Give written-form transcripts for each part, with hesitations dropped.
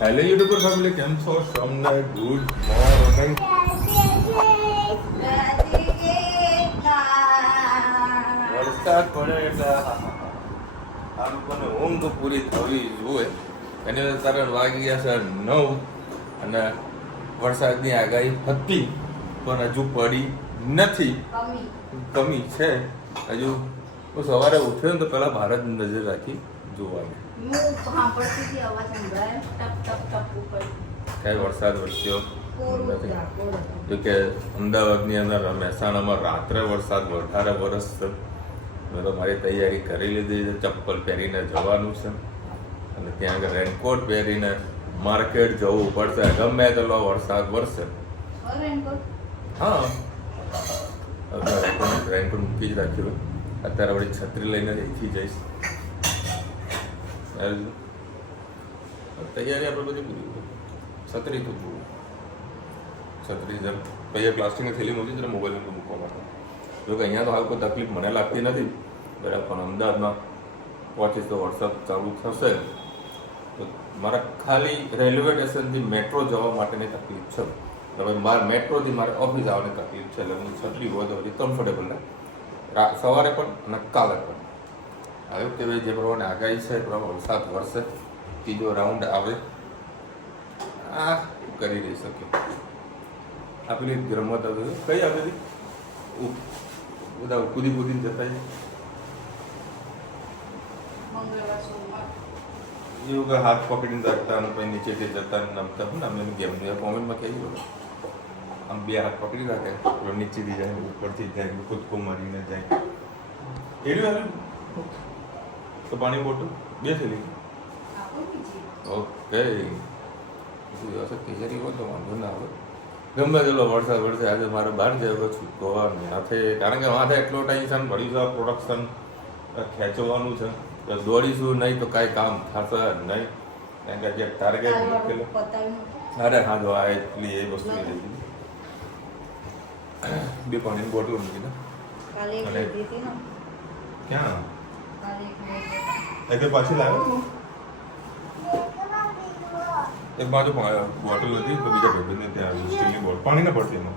Hello YouTuber family, કેમ છો? તમને ગુડ મોર્નિંગ. વરસાદ પડે એટલે આ લોકોને ઊંઘ પૂરી થવી જોઈએ. એની કારણ વાગી ગયા છે 9 અને વરસાદની આગાહી હતી પણ હજુ પડી નથી. કમી છે હજુ. હું સવારે ઉઠ્યો ને તો પેલા ભારત નજર રાખી જોવાની. કઈ વરસાદ વરસ્યો નથી. જોકે અમદાવાદની અંદર મહેસાણામાં રાત્રે વરસાદ વધારે વરસશે. મેં તો મારી તૈયારી કરી લીધી છે. ચપ્પલ પહેરીને જવાનું છે અને ત્યાં આગળ રેનકોટ પહેરીને માર્કેટ જવું પડશે. ગમે તેટલો વરસાદ વરસે. હા, રેનકોટ મૂકી જ રાખ્યું. અત્યારે વળી છત્રી લઈને અહીંથી જઈશ. તૈયારી આપણે બધી પૂરી. છત્રી તો જુઓ, છત્રી જેમ પછી પ્લાસ્ટિકની થેલી મૂકી જરા મોબાઈલ મૂકવા માટે. જોકે અહીંયા તો હાલ કોઈ તકલીફ મને લાગતી નથી બરાબર, પણ અમદાવાદમાં પહોંચીશ તો વરસાદ ચાલુ થશે તો મારા ખાલી રેલવે સ્ટેશનથી મેટ્રો જવા માટેની તકલીફ છે. હવે મારે મેટ્રોથી મારે ઓફિસ આવવાની તકલીફ છે. એટલે હું છત્રી હોય તો હજી કમ્ફર્ટેબલ રહે સવારે પણ અને કાલે પણ. આવ્યું કે ભાઈ જે પ્રમાણે આગાહી છે એ પ્રમાણે વરસાદ વરસે. ત્રીજો રાઉન્ડ આવે આ કરી રહી શકીએ. આપેલી રમત હતી કઈ આપેલી બધા કૂદી કૂદીને જતા એવું કે હાથ પકડીને રાખતા અને પછી નીચેથી જતા નમતા ને અમે ગેમની કોમેન્ટમાં કહી દો. આમ બે હાથ પકડી રાખે નીચેથી જાય ઉપરથી જાય કૂદકો મારીને જાય. એવી તો પાણી બોટલ બે થેલી. ઓકે, તૈયારી હોય તો વાંધો ના આવે. ગમે તેટલો વરસાદ વરસે આજે મારે બહાર જવા છૂટવાનું હાથે, કારણ કે માથે એટલો ટેન્શન ભરી છે. પ્રોડક્શન ખેંચવાનું છે તો દોડીશું નહીં તો કાંઈ કામ થશે નહીં. કારણ કે જે ટાર્ગેટ મૂકેલું અરે હા જો આ એટલી એ વસ્તુ લઈ લીધી. બે પાણીની બોટલ મૂકી દે. ક્યાં એ પાછી લાવ્યો એક બાજુ બોટલ હતી તો બીજા ભાઈબંધને ત્યાં સ્ટીલની બોટલ પાણી ના પડતી એમાં.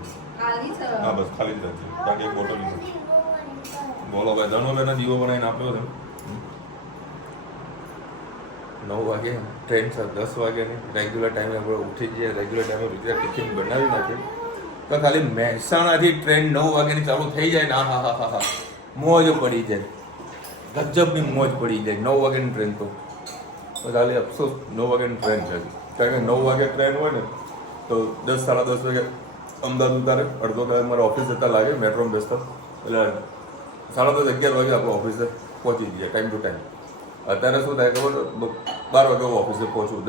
હા બસ ખાલી જ હતી કારણ કે એક બોટલ નથી. બોલો ભાઈ, ધનોભાઈના દીવો બનાવીને આપ્યો છે. 9 વાગે ટ્રેન છે, 10 વાગે નહીં. રેગ્યુલર ટાઈમે આપણે ઉઠી જઈએ, રેગ્યુલર ટાઈમે ગુજરાત ટિફિન બનાવી નાખીએ તો ખાલી મહેસાણાથી ટ્રેન 9 વાગ્યાની ચાલુ થઈ જાય ને હા હા હા હા મોજ પડી જાય. ગજબની મોજ પડી જાય. 9 વાગ્યાની ટ્રેન તો ખાલી અફસોસ 9 વાગ્યાની ટ્રેન છે. કારણ કે 9 વાગે ટ્રેન હોય ને તો 10 સાડા 10 વાગે અમદાવાદ ઉતારે. અડધો કલાક મારે ઓફિસ જતા લાગે મેટ્રોમાં બેસતા. એટલે 10:30 11 વાગે આપણે ઓફિસે પહોંચી જઈએ ટાઈમ ટુ ટાઈમ. અત્યારે શું થાય ખબર, 12 વાગે હું ઓફિસે પહોંચું.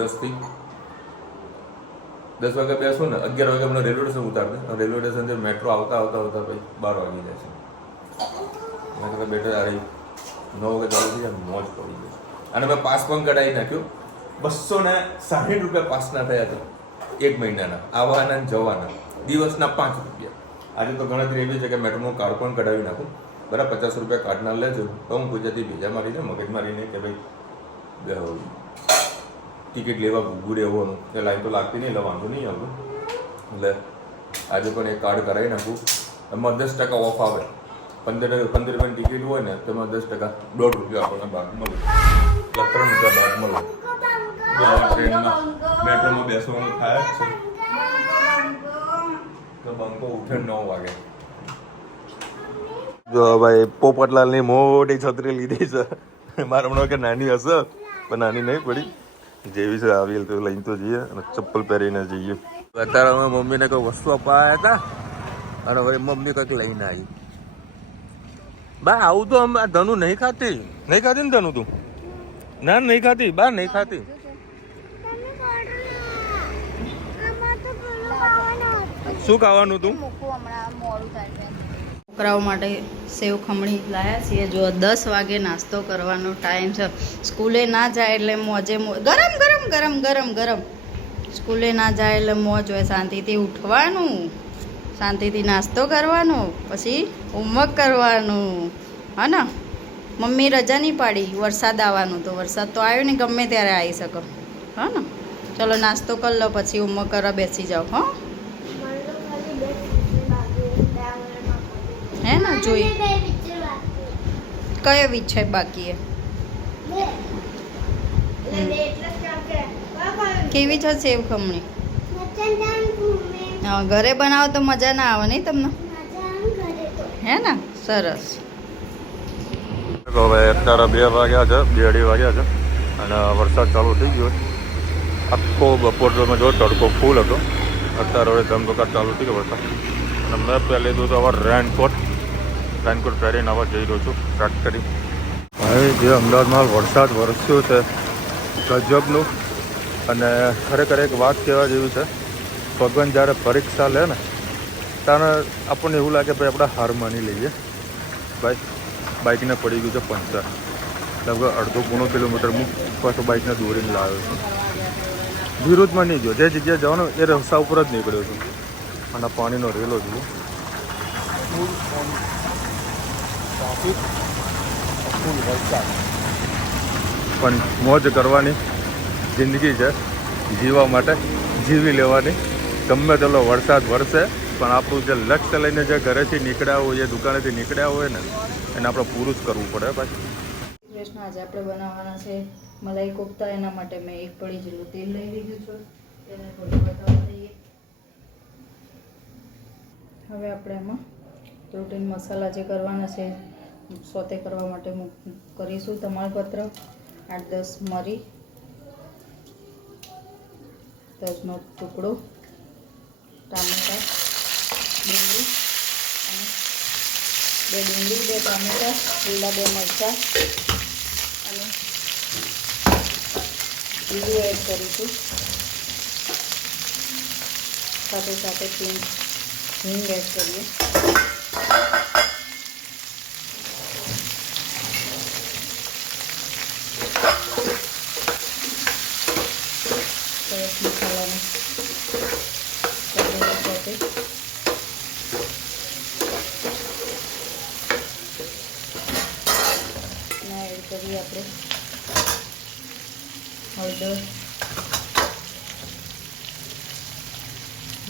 10 વાગે બેસું ને 11 વાગે અમને રેલવે સ્ટેશન ઉતારશે. રેલવે સ્ટેશનથી મેટ્રો આવતા આવતા આવતા પછી 12 વાગી જાય છે. મેં કીધું બેટર આ રહી 9 વાગે ચાલુ થઈ જાય, મોજ પડી જાય. અને મેં પાસ પણ કઢાવી નાખ્યો. 260 રૂપિયા પાસના થયા હતા 1 મહિનાના, આવવાના ને જવાના, દિવસના 5 રૂપિયા. આજે તો ગણતરી એવી છે કે મેટ્રોનું કાર્ડ પણ કઢાવી નાખું. બરાબર 50 રૂપિયા કાર્ડના લેજો તો હું ગુજરાતી ભેજા મારીને મગજ મારીને કે ભાઈ ટિકિટ લેવા ઊભું રહેવાનું એ લાઈન તો લાગતી નહીં, એટલે વાંધો નહીં આવતું. એટલે આજે પણ એ કાર્ડ કરાવી નાખું. એમાં 10% ઓફ આવે. 15 રૂપિયાની ટિકિટ હોય ને તો એમાં 10% ₹1.5 આપણને બાદ મળે. 3 રૂપિયા બાદ મળે. ટ્રેનમાં મેટ્રોમાં બેસવાનું થાય જ છે તો બંકો ઉઠે 9 વાગે. જો ભાઈ પોપટલાલની મોટી છત્રી લીધી છે. મારા હમણાં કે નાની હશે પણ નાની નહીં પડી. જેવી છે આવી તો લઈને તો જઈએ અને ચપ્પલ પહેરીને જઈએ. અત્યારે અમે મમ્મીને કોઈ વસ્તુ અપાયા હતા અને હવે મમ્મી કંઈક લઈને આવી. બા આવું તો અમે ધનુ નહીં ખાતી ને ધનુ તું? ના નહીં ખાતી બા, નહીં ખાતી. શું ખાવાનું તું? છોકરાઓ માટે સેવ ખમણી લાયા છીએ. જો 10 વાગે નાસ્તો કરવાનો ટાઈમ છે. સ્કૂલે ના જાય એટલે મોજે ગરમ ગરમ ગરમ ગરમ ગરમ. સ્કૂલે ના જાય એટલે મોજ હોય. શાંતિથી ઉઠવાનું, શાંતિથી નાસ્તો કરવાનો, પછી હોમવર્ક કરવાનું. હા ને મમ્મી રજા નહીં પાડી વરસાદ આવવાનું, તો વરસાદ તો આવ્યો ને ગમે ત્યારે આવી શકો. હા ને ચલો નાસ્તો કરી લો પછી હોમવર્ક કરવા બેસી જાઓ હો હે ને જોઈ કયો વિષય બાકી કેવી છે સેવ ખમણી હા ઘરે બનાવો તો મજા ના આવે નહીં તમને હે ને સરસ હવે અત્યારે 2 વાગ્યા છે 2:30 વાગ્યા છે અને વરસાદ ચાલુ થઈ ગયો આખો બપોર તમે જો તડકો ફૂલ હતો અત્યારે હવે ધમધોકાર ચાલુ થઈ ગયો વરસાદ અને મેં પહેલાં લીધું તો હવે રેનકોટ પહેરીને આવા જઈ રહ્યો છું ફેક્ટરી ભાઈ જે અમદાવાદમાં વરસાદ વરસ્યો છે ગજબનું અને ખરેખર એક વાત કહેવા જેવી છે ભગવાન જ્યારે પરીક્ષા લે ને ત્યારે આપણને એવું લાગે ભાઈ આપણે હાર માની લઈએ ભાઈ બાઇકને પડી ગયું છે પંચર લગભગ અડધો પોણો કિલોમીટર હું પાછો બાઇકને દોરીને લાવ્યો છું વિરુદ્ધમાં નહીં ગયો જે જગ્યાએ જવાનો એ રસ્તા ઉપર જ નીકળ્યો છું અને પાણીનો રેલો જુઓ પણ મોજ કરવાની જિંદગી છે જીવવા માટે જીવી લેવાની ગમે તેટલો વરસાદ વરસે પણ આપણું જે લક્ષ્ય લઈને જે ઘરેથી નીકળ્યા હોય જે દુકાનેથી નીકળ્યા હોય ને એને આપણે પૂરું જ કરવું પડે પાછું કૃષ્ણ આજે આપણે બનાવવાના છે મલાઈ કોફતા એના માટે મેં 1 પડી જેટલું તેલ લઈ લીધું છે તેને થોડું બતાવવા દઈએ હવે આપણે એમાં પ્રોટીન મસાલા જે કરવાના છે સોતે કરવા માટે કરીશું તમાલપત્ર 8-10 મરી તજનો ટુકડો ટામેટા ડુંગળી અને 2 ડુંગળી 2 ટામેટા લીલા 2 મરચાં અને લીલું એડ કરીશું સાથે સાથે હિંગ એડ કરીએ સરસ મસાલાને સાથે એડ કરીએ આપણે હળદર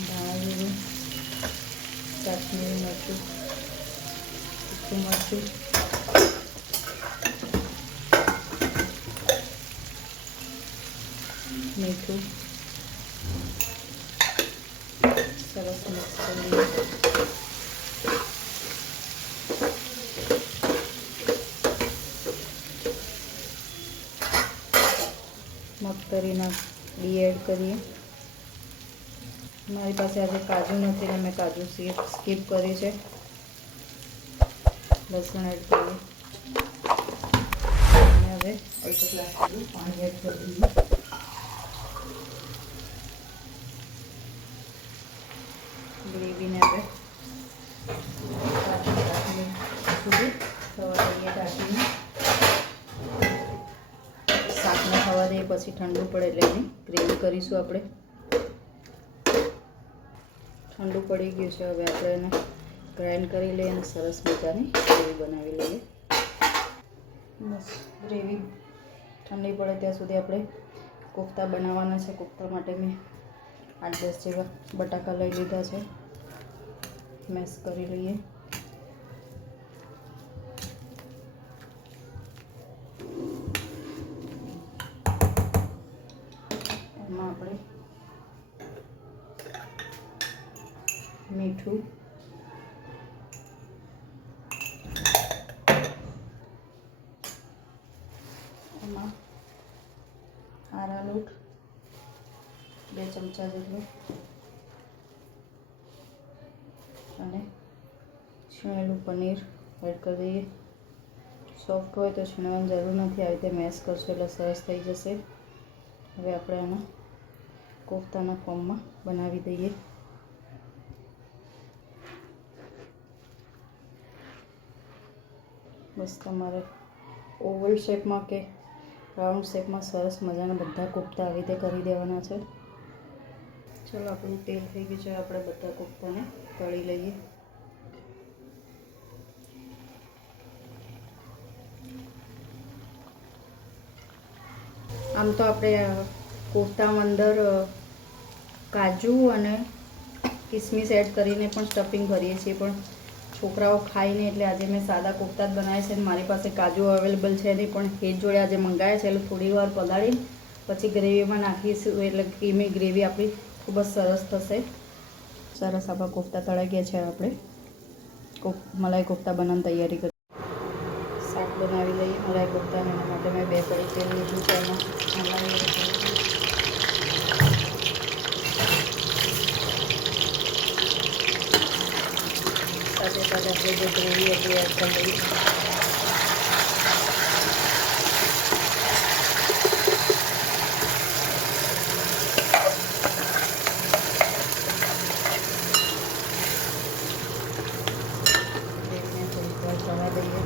ધાણા જીરું કાશ્મીરી મરચું તીખું મરચું મીઠું સરસ મિક્સ કરીએ મગતરીના બી એડ કરીએ મારી પાસે આજે કાજુ નથી ને મેં કાજુ સ્કીપ કરી છે લસણ એડ કરીએ અને હવે અડધો ગ્લાસ જેટલું પાણી એડ કરી દઈએ ગ્રેવીને હવે સુધી થવા દઈએ ઢાંકીને શાકને થવા દઈએ પછી ઠંડુ પડે એટલે એની ગ્રેવી કરીશું આપણે ઠંડુ પડી ગયું છે હવે આપણે એને ગ્રાઇન્ડ કરી લઈએ અને સરસ મજાની ગ્રેવી બનાવી લઈએ બસ ગ્રેવી ઠંડી પડે ત્યાં સુધી આપણે કોફતા બનાવવાના છે કોફતા માટે મેં 8-10 જેવા બટાકા લઈ લીધા છે મેશ કરી લઈએ એમાં આપણે મીઠું એમાં આરાલોટ 2 ચમચા જેટલું અને છીણેલું પનીર એડ કરી દઈએ સોફ્ટ હોય તો છીણવાની જરૂર નથી આવી રીતે મેશ કરશો એટલે સરસ થઈ જશે હવે આપણે આને કોફતાના ફોર્મમાં બનાવી દઈએ બસ તમારે ઓવલ શેપમાં કે રાઉન્ડ શેપમાં સરસ મજાના બધા કોફતા આવી રીતે કરી દેવાના છે ચલો આપણું તેલ થઈ ગયું છે આપણે બધા કોફતાને તળી લઈએ આમ તો આપણે કોફતામાં અંદર કાજુ અને કિસમિસ એડ કરીને પણ સ્ટફિંગ કરીએ છીએ, પણ છોકરાઓ ખાઈને એટલે આજે મેં સાદા કોફતા જ બનાવ્યા છે. મારી પાસે કાજુ અવેલેબલ છે નહીં, પણ એ જોડે આજે મંગાવ્યા છે. એટલે થોડી વાર પલાળીને પછી ગ્રેવીમાં નાખીશું, એટલે ક્રીમી ગ્રેવી આપણી ખૂબ જ સરસ થશે. સરસ આપણા કોફતા તળાઈ ગયા છે. આપણે મલાઈ કોફતા બનાવવાની તૈયારી કરી. શાક બનાવી લઈએ મલાઈ કોફતા. એના માટે મેં 2 કઢી તેલ લીધું છે. એમાં મલાઈ સાથે સાથે આપણે જે ગ્રેવી હતી એડ કરી લઈએ. ચવા દઈએ.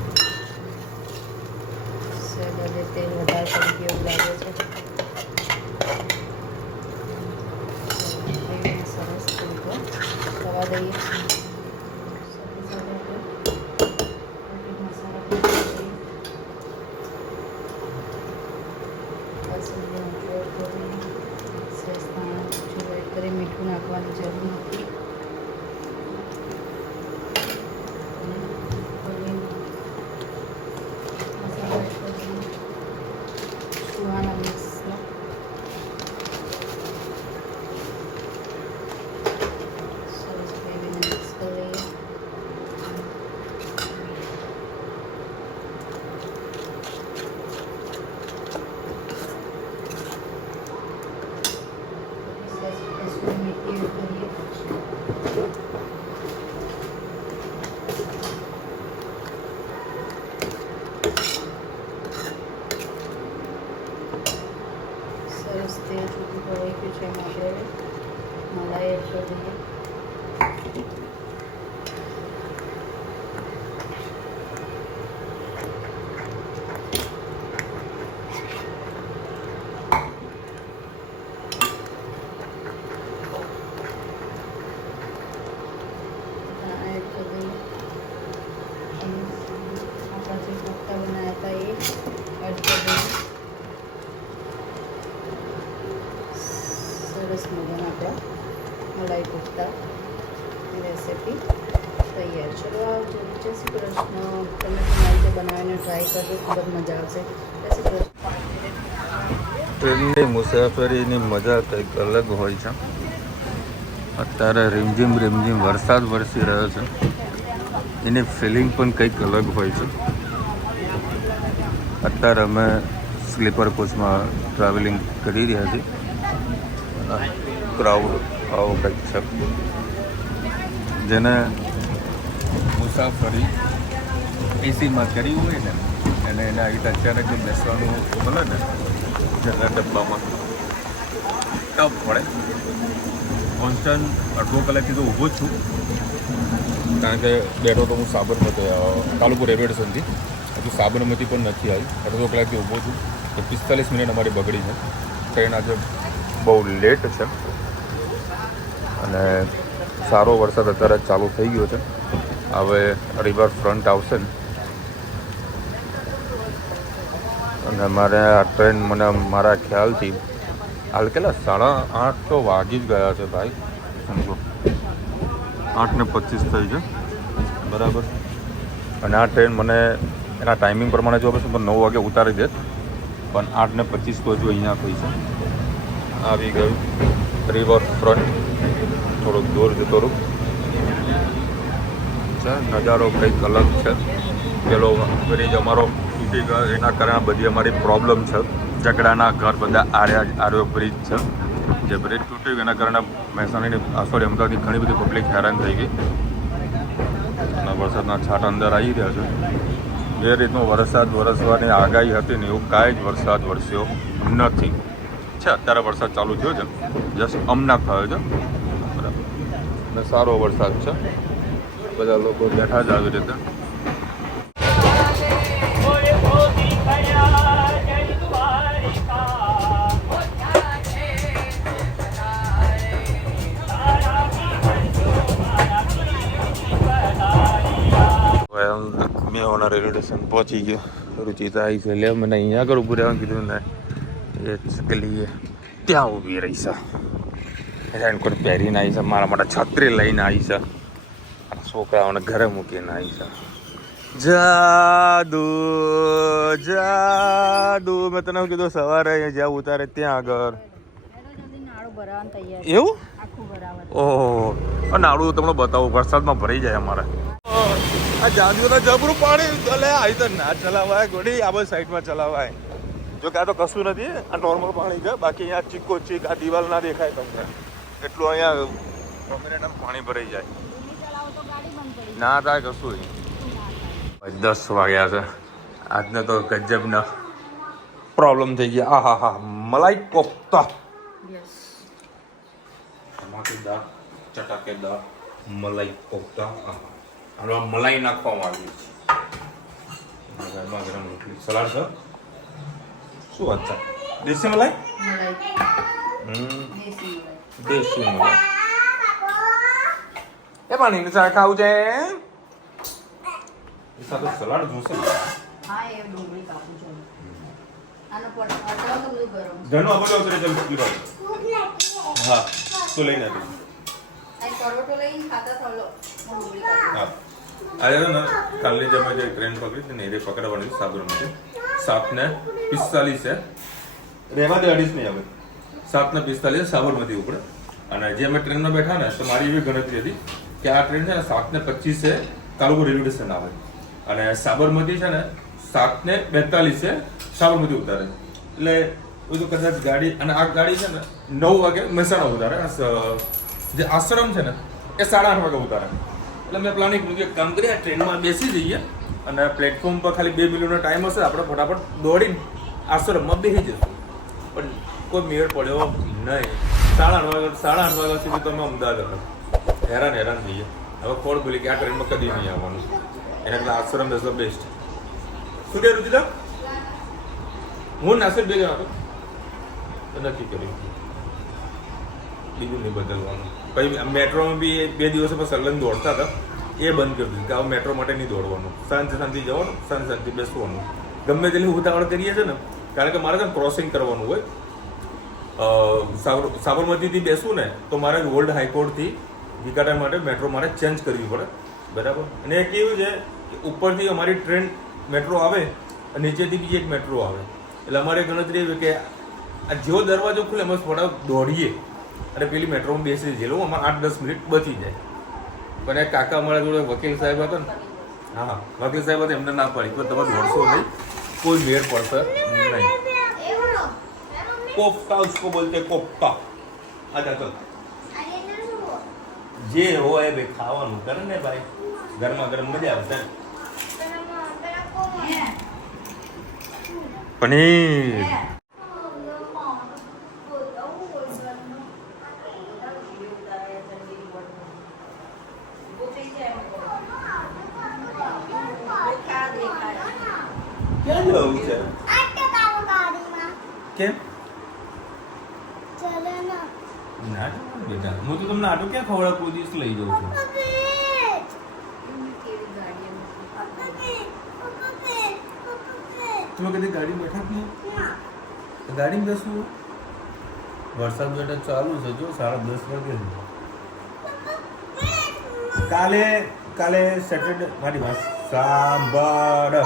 આજે તેલ વધારે પડી ગયું લાગે છે. સરસ ચવા દઈએ. મીઠું નાખવાની જરૂર નથી. સુહાના મિક્સનો સરસ ગ્રેવીને મિક્સ કરી લઈએ. સરસ તેલ છૂટું પડી ગયું છે. એમાં આપણે મલાઈ એડ કરી દઈએ. આપણા જે કોફતા બનાવ્યા હતા એ એડ કરી દઈએ. સરસ મજાના આપણા મલાઈ કોફતા રેસીપી તૈયાર. ચલો આવજો. જય શ્રી કૃષ્ણ. તમે તમારી રીતે બનાવીને ટ્રાય કરજો, ખૂબ જ મજા આવશે. જય શ્રી કૃષ્ણ. ટ્રેનની મુસાફરીની મજા કંઈક અલગ હોય છે. અત્યારે રીમઝીમ વરસાદ વરસી રહ્યો છે. એની ફિલિંગ પણ કંઈક અલગ હોય છે. અત્યારે અમે સ્લીપર કોચમાં ટ્રાવેલિંગ કરી રહ્યા છીએ. ક્રાઉડ આવો કંઈક છે. જેને મુસાફરી એસીમાં કરી હોય ને અને એના રીતે અચાનક બેસવાનું બને ને જનરલ ડબ્બામાં ટફ પડે. કોન્સ્ટન્ટ અડધો કલાકથી તો ઊભો જ છું, કારણ કે બેઠો તો હું સાબરમતી કાલુપુર રેલવે સ્ટેશનથી હજુ સાબરમતી પણ નથી આવી. અડધો કલાકથી ઊભો છું. તો 45 મિનિટ અમારી બગડી છે. ટ્રેન આજે બહુ લેટ છે અને સારો વરસાદ અત્યારે ચાલુ થઈ ગયો છે. હવે રિવર ફ્રન્ટ આવશે ને અને મારે આ ટ્રેન મને મારા ખ્યાલથી હાલ કેટલા 8:30 તો વાગી જ ગયા છે ભાઈ. સમજો 8:25 થઈ છે બરાબર. અને આ ટ્રેન મને એના ટાઈમિંગ પ્રમાણે જો બસ 9 વાગે ઉતારી દે, પણ 8:25 તો હજુ અહીંયા થઈ છે. આવી ગયું રિવર ફ્રન્ટ. થોડુંક દૂર જતો રહું છે. નજારો કંઈક અલગ છે. પેલો બ્રિજ અમારો તૂટી ગયો, એના કારણે બધી અમારી પ્રોબ્લેમ છે. ઝઘડાના ઘર બધા આર્યો બ્રિજ છે. જે બ્રિજ તૂટી ગયો એના કારણે મહેસાણાની અમદાવાદની ઘણી બધી પબ્લિક હેરાન થઈ ગઈ અને વરસાદના છાંટ અંદર આવી રહ્યા છે. જે રીતનો વરસાદ વરસવાની આગાહી હતી ને એવું કાંઈ જ વરસાદ વરસ્યો નથી. છે અત્યારે વરસાદ ચાલુ થયો છે, જસ્ટ હમણાં થયો છે બરાબર. અને સારો વરસાદ છે. બધા લોકો બેઠા જ આવી રીતે. મેં ઓના રેલવે સ્ટેશન પહોંચી ગયો. रुचिता आई से ले मैंने यहाँ कर ऊपर कીધું ને એ કે लिए ત્યાં ઊભી રહી છે. રેનકોટ પહેરીને આવી છે, મારા માટે છત્રી લઈને આવી છે, છોકરાઓને ઘરે મૂકીને આવી છે. જાદુ જાદુ મેં તને કીધું સવારે જ્યાં ઉતારે ત્યાં આગળ. એવું ઓહો નાડું તમને બતાવું, વરસાદમાં ભરાઈ જાય અમારે. આ જાદુના જબરું પાણી ચલે આવી તો ના ચલાવાય ગોડી, આ બધી સાઈડમાં ચલાવાય. જો કે આ તો કશું નથી, આ નોર્મલ પાણી છે. બાકી અહીંયા ચીકો ચીક આ દિવાલ ના દેખાય તમને એટલું. અહીંયા પાણી ભરાઈ જાય ના થાય કશું. 10 વાગ્યા છે. આજને તો ગજબના પ્રોબ્લેમ થઈ ગયા. આ હા હા મલાઈ કોફતા ધમાકેદાર ચટાકેદાર મલાઈ કોફતા. આમાં મલાઈ નાખવામાં આવી છે. ગરમા ગરમ રોટલી સલાડ છે. શું વાત છે? દેશી મલાઈ દેશી મલાઈ એ પાણી ને ચા ખાવું છે સાથે સલાડ જોશે. હા એ ડુંગળી કાપું છું. આનો પર અટલો તો બધું ગરમ. ધનો આપણે ઉતરે ચાલ કેટલી વાર. હા તો લઈને આવી. આ પરોઠો લઈને ખાતા થોડો ડુંગળી કાપું. હા આજે ને કાલની જે મેં ટ્રેન પકડી ને એ પકડવાની સાબરમતી 7:45 છે. રહેવા દે 2:30 નહીં આવે. 7:45 સાબરમતી ઉપડે. અને જે અમે ટ્રેનમાં બેઠા ને તો મારી એવી ગણતરી હતી કે આ ટ્રેન છે ને 7:25 કાલુપુર રેલવે સ્ટેશન આવે અને સાબરમતી છે ને 7:42 સાબરમતી ઉતારે. એટલે બધું કદાચ ગાડી અને આ ગાડી છે ને 9 વાગે મહેસાણા ઉતારે. જે આશ્રમ છે ને એ 8:30 વાગે ઉતારે. એટલે મેં પ્લાનિંગ કર્યું કે કામ કરીએ ટ્રેનમાં બેસી જઈએ અને પ્લેટફોર્મ પર ખાલી 2 મિનિટનો ટાઈમ હશે, આપણે ફટાફટ દોડીને આશ્રમમાં બેસી જઈશું. પણ કોઈ મેળ પડ્યો નહીં. 8:30 વાગ્યા સુધી તો અમે અમદાવાદ હતા. હેરાન થઈએ. હવે કોણ બોલી કે આ ટ્રેનમાં કદી નહીં આવવાનું. એના કરતા આશ્રમ ઇઝ ધ બેસ્ટ. શું કહે રુચિતા? હું નાસિર બે જણા હતો તો નક્કી કર્યું બીજું નહીં બદલવાનું. પછી મેટ્રોમાં બી 2 દિવસો પર સલન દોડતા હતા, એ બંધ કરી દીધું કે હવે મેટ્રો માટે નહીં દોડવાનું. શાંતિ જવાનું, શાંતિ બેસવાનું. ગમે તેટલી ઉતાવળ કરીએ છે ને, કારણ કે મારે છે ક્રોસિંગ કરવાનું હોય. સાબરમતીથી બેસવું ને તો મારે ઓલ્ડ હાઈકોર્ટથી વિકાટા માટે મેટ્રો મારે ચેન્જ કરવી પડે, બરાબર. અને એ કેવું છે કે ઉપરથી અમારી ટ્રેન મેટ્રો આવે અને નીચેથી બીજી એક મેટ્રો આવે. એટલે અમારી ગણતરી એવી કે આ જેવો દરવાજો ખુલે અમે થોડા દોડીએ અને પેલી મેટ્રોમાં બેસી જઈએ. લોકો અમારે 8-10 મિનિટ બચી જાય. પણ એક કાકા અમારા જોડે વકીલ સાહેબ હતા ને, હા વકીલ સાહેબ હતા, એમને ના પડી કે તમે દોડશો નહીં, કોઈ મેળ પડશે નહીં. कोफ्ता उसको बोलते कोफ्ता. आजा चल जे હોય બે ખાવાનું કરે ને ભાઈ, ગરમા ગરમ મજા આવશે. પનીર ક્યાં જવું છે? કેમ ના બેટા, હું તો તમને આટો ક્યાં ખવડાવ કોઈ દિવસ લઈ જાઉં છું. તમે કદી ગાડી બેઠા જ નહીં? ગાડી બેસવું? વરસાદ બેટા ચાલુ છે જો 10:30 વાગે. કાલે સેટરડે મારી વાત સાંભળ.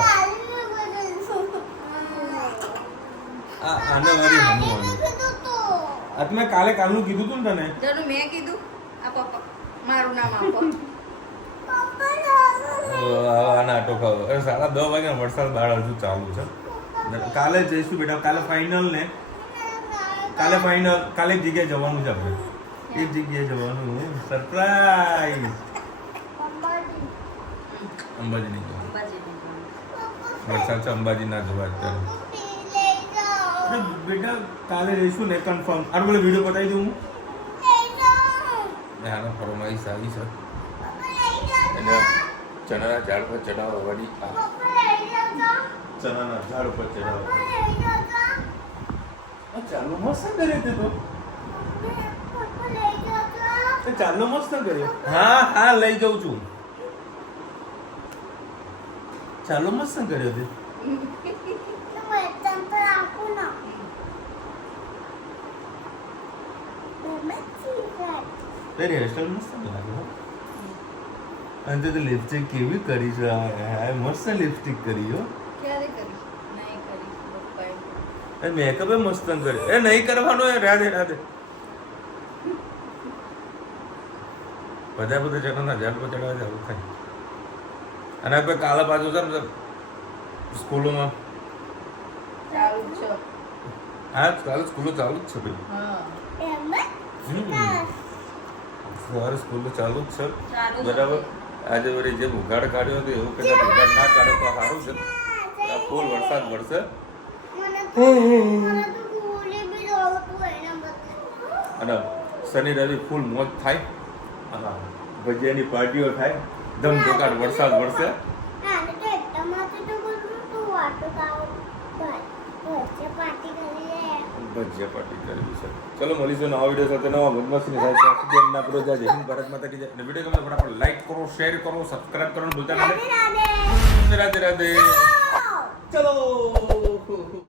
આને મારી હમવાનું આ તમે કાલનું કીધું તું ને તને. જનું મેં કીધું આ પપ્પા મારું નામ આપો. આના આટો ખાવ. 10:30 વાગે વરસાદ બહાર હજુ ચાલુ છે. કાલે જઈશું બેટા. કાલે એક જગ્યાએ જવાનું છે આપણે. એક જગ્યાએ જવાનું સરપ્રાઈઝ. અંબાજી નહીં જવાનું. વરસાદ છે અંબાજી ના જવા અત્યારે. બેટા કાલે જઈશું ને કન્ફર્મ. આ મને વિડીયો બતાવી દઉં હું. આનો ફરમાઈશ આવી છે એને ચણાના ઝાડ પર ચડાવવાની. ચણાના ઝાડ પર ચડાવવા ચાલો મસ્ત કરે તે તો. ચાલો મસ્ત કર્યો. હા લઈ જાઉં છું. ચાલો મસ્ત કર્યો તે. તારી હેરસ્ટાઈલ મસ્ત લાગે હો. અને તે લિપસ્ટિક કેવી કરી છે આ મસ્ત લિપસ્ટિક કરી હો. ક્યારે કરી નહીં કરી પપ્પાએ અને મેકઅપ એ મસ્ત કરી. એ નહીં કરવાનો એ રાધે રાધે. બધા ચડાવના ઝાડ પર ચડાવે છે આવું થાય. અને આપણે કાલે પાછું છે ને સ્કૂલોમાં ચાલુ છે હા કાલે સ્કૂલો ચાલુ જ છે ભાઈ. હા સવારે સ્કૂલો ચાલુ જ છે ચાલુ જ બરાબર. આજે વળી જે ઉઘાડ કાઢ્યો હતો એવું કદાચ ઉઘાડ ના કાઢે તો સારું છે. આ ફૂલ વરસાદ વરસે અને શનિ રવિ ફૂલ મોજ થાય અને ભજીયાની પાર્ટીઓ થાય ધમધોકાર વરસાદ વરસે. ભજીયા પાર્ટી કરવી છે. ચલો મળીશું નવા વિડીયો સાથે નવા બદમાશની સાથે. ત્યાં સુધી એમના પ્રોજા જય હિન્દ ભારત માતા કી જય. અને વિડીયો ગમે ફટાફટ લાઈક કરો, શેર કરો, સબસ્ક્રાઇબ કરવાનું ભૂલતા નહીં. રાધે રાધે. ચલો.